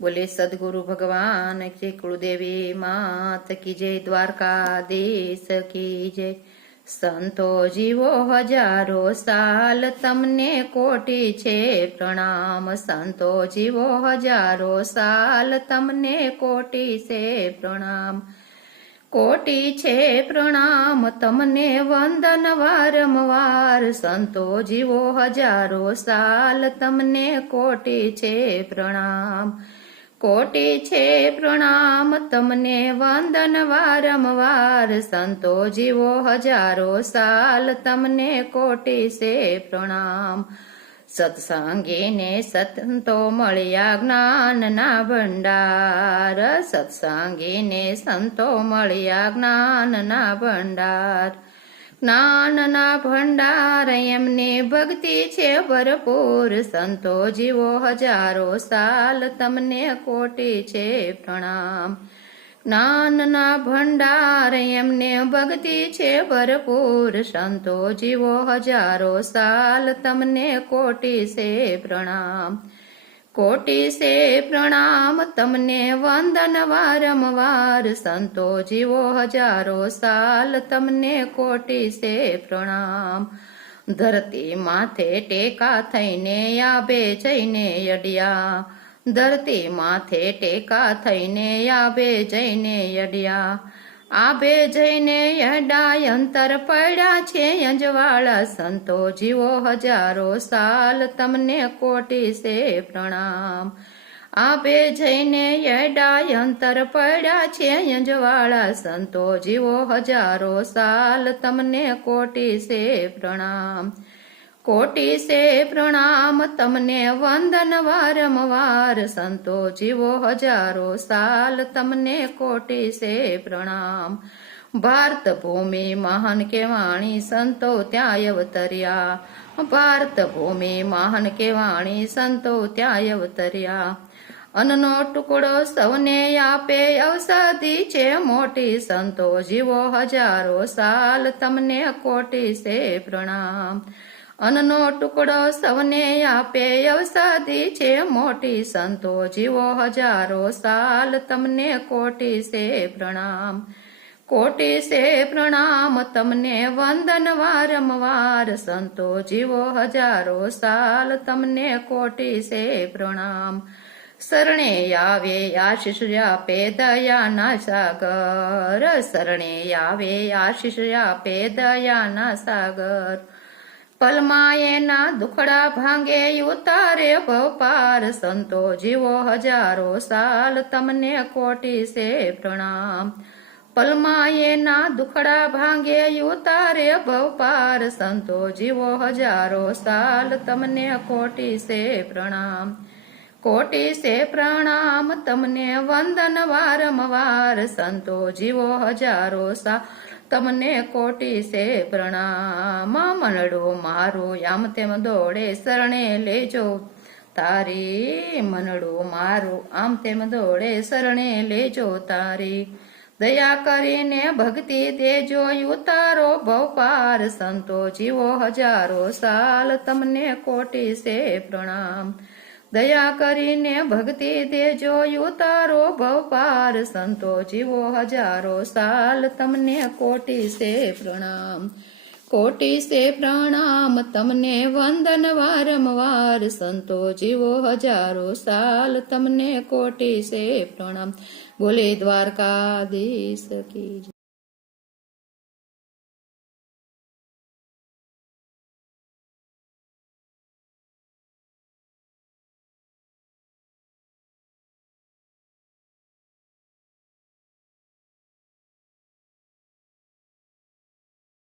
बोले सदगुरु भगवान की कुलदेवी मात की जय, द्वारकाधीश की जय। संतो जीवो हजारो साल तमने कोटि छे प्रणाम। संतो जीवो हजारो साल तमने कोटि से प्रणाम। कोटि छे प्रणाम तमने वंदन वारंवार। संतो जीवो हजारो साल तमने कोटि छे प्रणाम। कोटि छे प्रणाम तमने वंदन वारंवार। संतो जीवो हजारो साल तमने कोटि से प्रणाम। सत्संगी ने संतो मळ्या ज्ञानना भंडार। सत्संगी ने संतो मळ्या ज्ञानना भंडार। ज्ञानना भंडार एमनी भक्ति छे भरपूर। संतो जीवो हजारो साल तमने कोटि छे प्रणाम। ज्ञानना भंडार एमने भक्ति छे भरपूर। संतो जीवो हजारो साल तमने कोटि से प्रणाम। कोटि से प्रणाम तमने वंदन वारंवार। संतो जीवो हजारो साल तमने कोटि से प्रणाम। धरती माथे टेका थईने आबे जईने अड्या। धरती माथे टेका थईने आबे जईने अड्या। आबे जईने अड्या अंतर पड्या छे अंजवाळा। संतो जीवो हजारो साल तमने कोटि से प्रणाम। आबे जईने अड्या अंतर पड्या छे अंजवाळा। संतो जीवो हजारो साल तमने कोटि से प्रणाम। कोटि से प्रणाम तमने वंदन वारंवार। संतो जीवो हजारो साल तमने कोटि से प्रणाम। भारत भूमि महान केवाणी संतो त्याय अवतर्या। भारत भूमि महान केवाणी संतो त्याय अवतर्या। अन्ननो टुकड़ो सौने आपे औषधि छे मोटी। संतो जीवो हजारो साल तमने कोटि से प्रणाम। अन्ननो टुकड़ो सौने आपे औषधि छे मोटी। संतो जीवो हजारो साल तमने कोटि से प्रणाम। कोटि से प्रणाम तमने वंदन वारंवार। संतो जीवो हजारो साल तमने कोटि से प्रणाम। शरणे आवे आशीष आपे दयाना सागर। शरणे आवे आशीष आपे दयाना सागर। पलमाएना दुखड़ा भांगे उतारे भवपार। संतो जीवो हजारो साल तमने कोटि से प्रणाम। पलमाएना दुखड़ा भांगे उतारे भवपार। संतो जीवो हजारो साल तमने कोटि से प्रणाम। कोटि से प्रणाम तमने वंदन वारंवार। संतो जीवो हजारो साल तमने कोटि से प्रणाम। मनडो मारो आम तेम दौड़े शरणे लेजो तारी। मनडो मारो आम तेम दौड़े शरणे लेजो तारी। दया करीने भक्ति देजो उतारो भवपार। संतो जीवो हजारो साल तमने कोटि से प्रणाम। दया करीने भक्ति देजो उतारो भवपार। संतो जीवो हजारो साल तमने कोटि से प्रणाम। कोटि से प्रणाम तमने वंदन वारंवार। संतो जीवो हजारो साल तमने कोटि से प्रणाम। बोले द्वारकाधीश की।